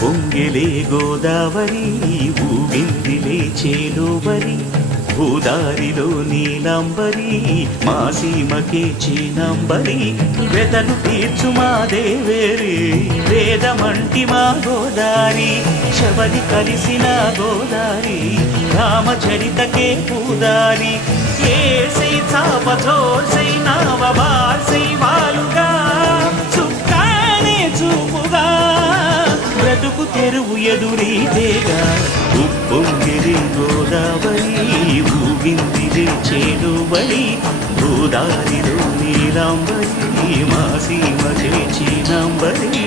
పొంగెలే గోదావరి ఊగిందిలే చేలోబరి భూదారిలో నీలంబరి మా సీమకే చీనంబరి వెతలు తీర్చు మా దేవేరి వేదమంటి మా గోదారి శబరి కలిసిన గోదారి రామచరితకే పూదారి ఏసై చాప చోర్సై నావ బార్సై వాలుగా చుక్కానే చూపుగా బ్రతుకు తెరువు ఎదురీతేగా ఉప్పొంగిరి గోదావరి ఊగిందిరి చేలుబడి గోదారిలో నీలాంబరి మా సీమ చేచినంబరి